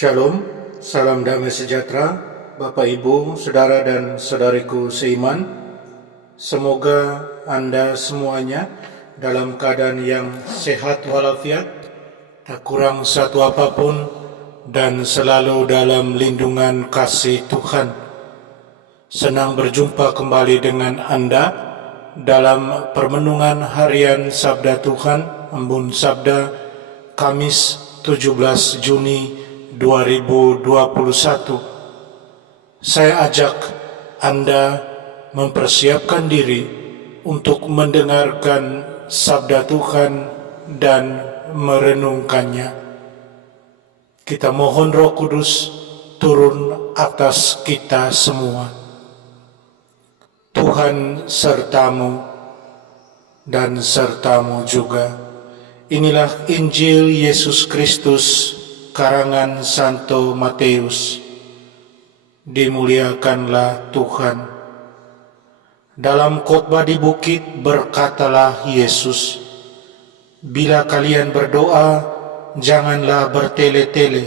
Shalom, salam damai sejahtera, Bapak Ibu, Saudara dan Saudariku seiman. Semoga Anda semuanya dalam keadaan yang sehat walafiat, tak kurang satu apapun, dan selalu dalam lindungan kasih Tuhan. Senang berjumpa kembali dengan Anda dalam permenungan harian Sabda Tuhan, Embun Sabda, Kamis 17 Juni 2021. Saya ajak Anda mempersiapkan diri untuk mendengarkan sabda Tuhan dan merenungkannya. Kita mohon Roh Kudus turun atas kita semua. Tuhan sertamu dan sertamu juga. Inilah Injil Yesus Kristus karangan Santo Matius. Dimuliakanlah Tuhan. Dalam khotbah di bukit berkatalah Yesus, "Bila kalian berdoa, janganlah bertele-tele,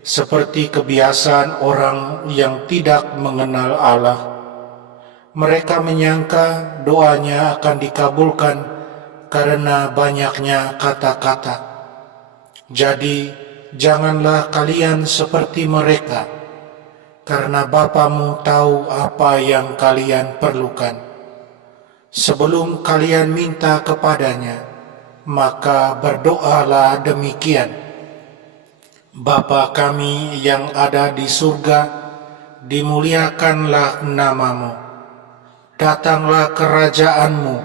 seperti kebiasaan orang yang tidak mengenal Allah. Mereka menyangka doanya akan dikabulkan karena banyaknya kata-kata. Jadi, janganlah kalian seperti mereka, karena Bapamu tahu apa yang kalian perlukan. Sebelum kalian minta kepadanya, maka berdoalah demikian: Bapa kami yang ada di surga, dimuliakanlah namamu. Datanglah kerajaanmu,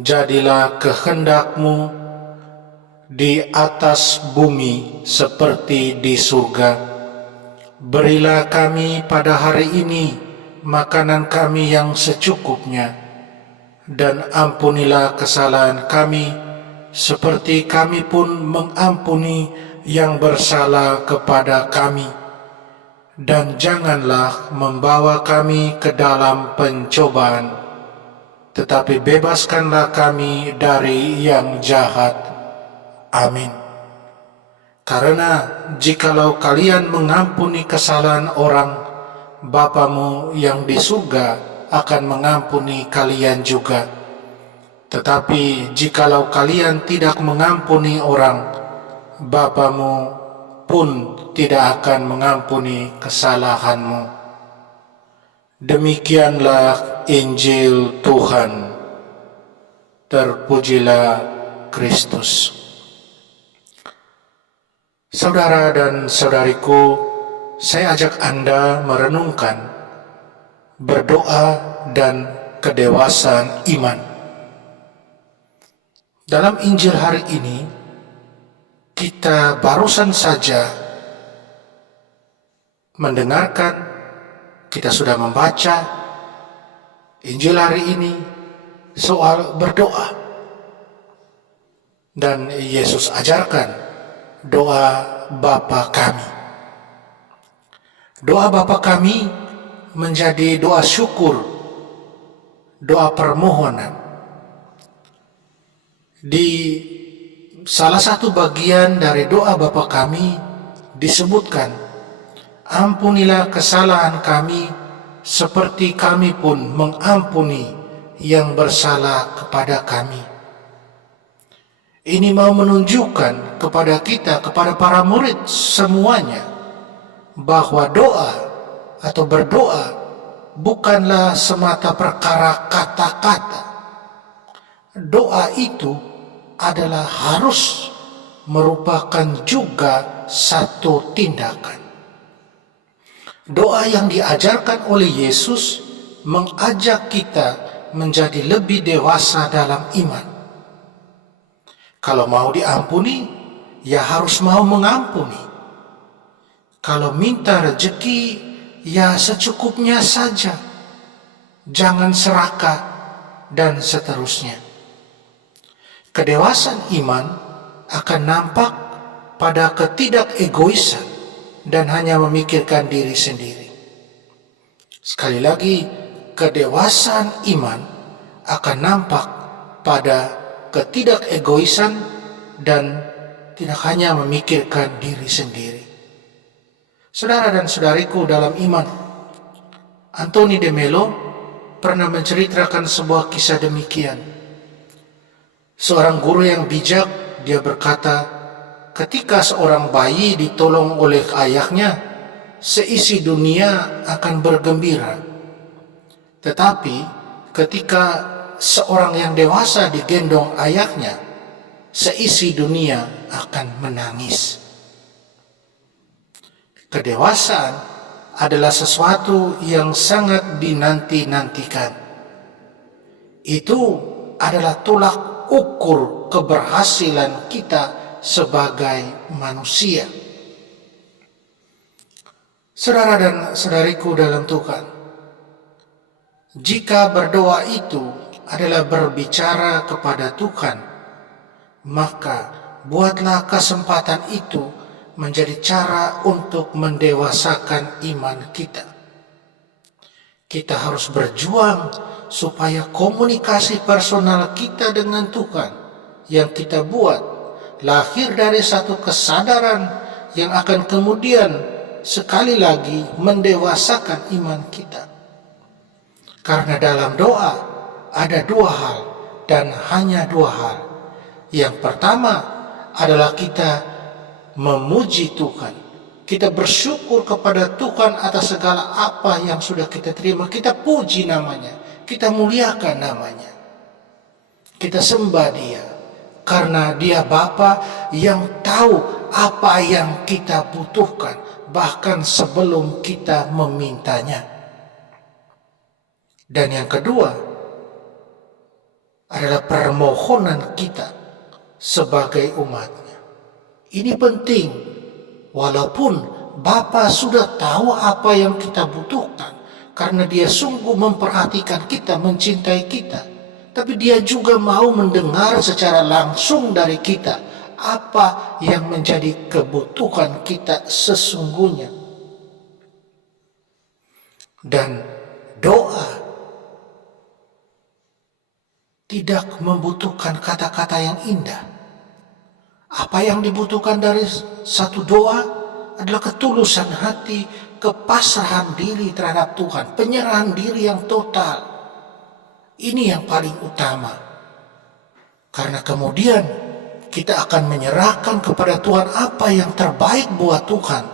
jadilah kehendakmu di atas bumi seperti di surga. Berilah kami pada hari ini makanan kami yang secukupnya, dan ampunilah kesalahan kami seperti kami pun mengampuni yang bersalah kepada kami. Dan janganlah membawa kami ke dalam pencobaan, tetapi bebaskanlah kami dari yang jahat. Amin. Karena jikalau kalian mengampuni kesalahan orang, Bapamu yang di surga akan mengampuni kalian juga. Tetapi jikalau kalian tidak mengampuni orang, Bapamu pun tidak akan mengampuni kesalahanmu." Demikianlah Injil Tuhan. Terpujilah Kristus. Saudara dan saudariku, saya ajak Anda merenungkan, berdoa dan kedewasaan iman. Dalam Injil hari ini, kita barusan saja mendengarkan, kita sudah membaca Injil hari ini soal berdoa. Dan Yesus ajarkan doa Bapa kami. Doa Bapa kami menjadi doa syukur, doa permohonan. Di salah satu bagian dari doa Bapa kami disebutkan, "Ampunilah kesalahan kami seperti kami pun mengampuni yang bersalah kepada kami." Ini mau menunjukkan kepada kita, kepada para murid semuanya, bahwa doa atau berdoa bukanlah semata perkara kata-kata. Doa itu adalah harus merupakan juga satu tindakan. Doa yang diajarkan oleh Yesus mengajak kita menjadi lebih dewasa dalam iman. Kalau mau diampuni, ya harus mau mengampuni. Kalau minta rezeki, ya secukupnya saja. Jangan serakah dan seterusnya. Kedewasaan iman akan nampak pada ketidakegoisan dan hanya memikirkan diri sendiri. Sekali lagi, kedewasaan iman akan nampak pada ketidakegoisan dan tidak hanya memikirkan diri sendiri. Saudara dan saudariku dalam iman, Anthony de Mello pernah menceritakan sebuah kisah demikian. Seorang guru yang bijak, dia berkata, ketika seorang bayi ditolong oleh ayahnya, seisi dunia akan bergembira. Tetapi ketika seorang yang dewasa digendong ayahnya, seisi dunia akan menangis. Kedewasaan adalah sesuatu yang sangat dinanti-nantikan. Itu adalah tolak ukur keberhasilan kita sebagai manusia. Saudara dan saudariku dalam Tuhan, jika berdoa itu adalah berbicara kepada Tuhan, maka buatlah kesempatan itu menjadi cara untuk mendewasakan iman kita. Kita harus berjuang supaya komunikasi personal kita dengan Tuhan yang kita buat lahir dari satu kesadaran yang akan kemudian sekali lagi mendewasakan iman kita. Karena dalam doa ada dua hal dan hanya dua hal. Yang pertama adalah kita memuji Tuhan. Kita bersyukur kepada Tuhan atas segala apa yang sudah kita terima. Kita puji namanya, kita muliakan namanya, kita sembah Dia, karena Dia Bapa yang tahu apa yang kita butuhkan, bahkan sebelum kita memintanya. Dan yang kedua adalah permohonan kita sebagai umatnya. Ini penting, walaupun Bapa sudah tahu apa yang kita butuhkan, karena Dia sungguh memperhatikan kita, mencintai kita, tapi Dia juga mau mendengar secara langsung dari kita apa yang menjadi kebutuhan kita sesungguhnya. Dan doa tidak membutuhkan kata-kata yang indah. Apa yang dibutuhkan dari satu doa adalah ketulusan hati, kepasrahan diri terhadap Tuhan, penyerahan diri yang total. Ini yang paling utama. Karena kemudian kita akan menyerahkan kepada Tuhan apa yang terbaik buat Tuhan.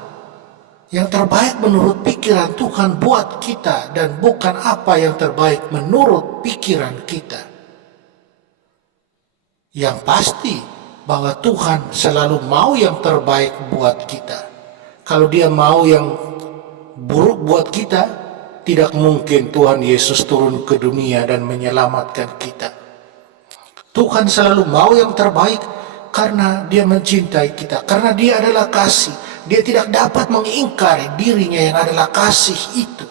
Yang terbaik menurut pikiran Tuhan buat kita, dan bukan apa yang terbaik menurut pikiran kita. Yang pasti bahwa Tuhan selalu mau yang terbaik buat kita. Kalau Dia mau yang buruk buat kita, tidak mungkin Tuhan Yesus turun ke dunia dan menyelamatkan kita. Tuhan selalu mau yang terbaik karena Dia mencintai kita, karena Dia adalah kasih. Dia tidak dapat mengingkari dirinya yang adalah kasih itu.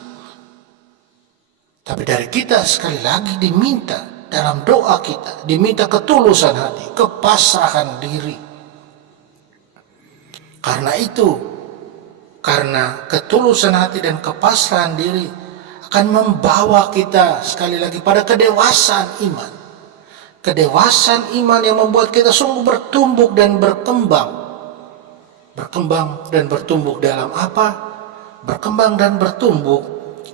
Tapi dari kita sekali lagi diminta, dalam doa kita diminta ketulusan hati, kepasrahan diri. Karena itu, karena ketulusan hati dan kepasrahan diri akan membawa kita sekali lagi pada kedewasaan iman. Kedewasaan iman yang membuat kita sungguh bertumbuh dan berkembang. Berkembang dan bertumbuh dalam apa? Berkembang dan bertumbuh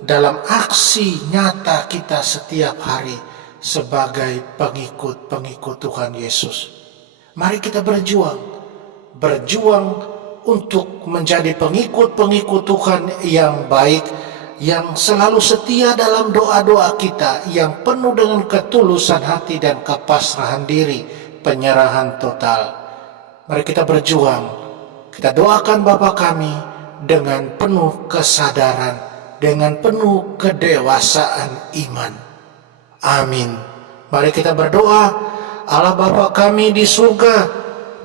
dalam aksi nyata kita setiap hari sebagai pengikut-pengikut Tuhan Yesus. Mari kita berjuang untuk menjadi pengikut-pengikut Tuhan yang baik, yang selalu setia dalam doa-doa kita, yang penuh dengan ketulusan hati dan kepasrahan diri, penyerahan total. Mari kita berjuang, kita doakan Bapa kami dengan penuh kesadaran, dengan penuh kedewasaan iman. Amin. Mari kita berdoa. Allah Bapa kami di surga,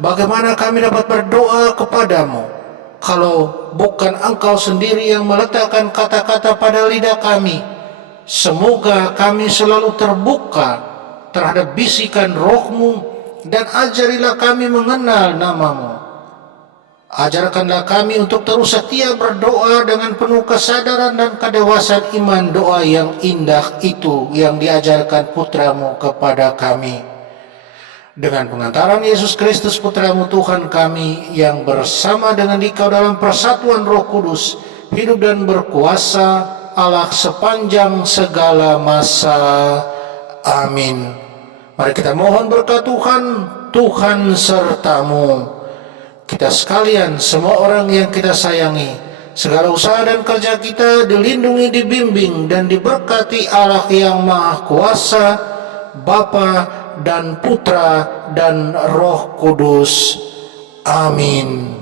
bagaimana kami dapat berdoa kepadamu kalau bukan Engkau sendiri yang meletakkan kata-kata pada lidah kami? Semoga kami selalu terbuka terhadap bisikan Roh-Mu, dan ajarilah kami mengenal nama-Mu. Ajarkanlah kami untuk terus setia berdoa dengan penuh kesadaran dan kedewasaan iman, doa yang indah itu yang diajarkan putra-Mu kepada kami. Dengan pengantaran Yesus Kristus Putra-Mu Tuhan kami, yang bersama dengan Dikau dalam persatuan Roh Kudus, hidup dan berkuasa Allah sepanjang segala masa. Amin. Mari kita mohon berkat Tuhan. Tuhan sertamu. Kita sekalian, semua orang yang kita sayangi, segala usaha dan kerja kita dilindungi, dibimbing, dan diberkati Allah yang Maha Kuasa, Bapa dan Putra dan Roh Kudus. Amin.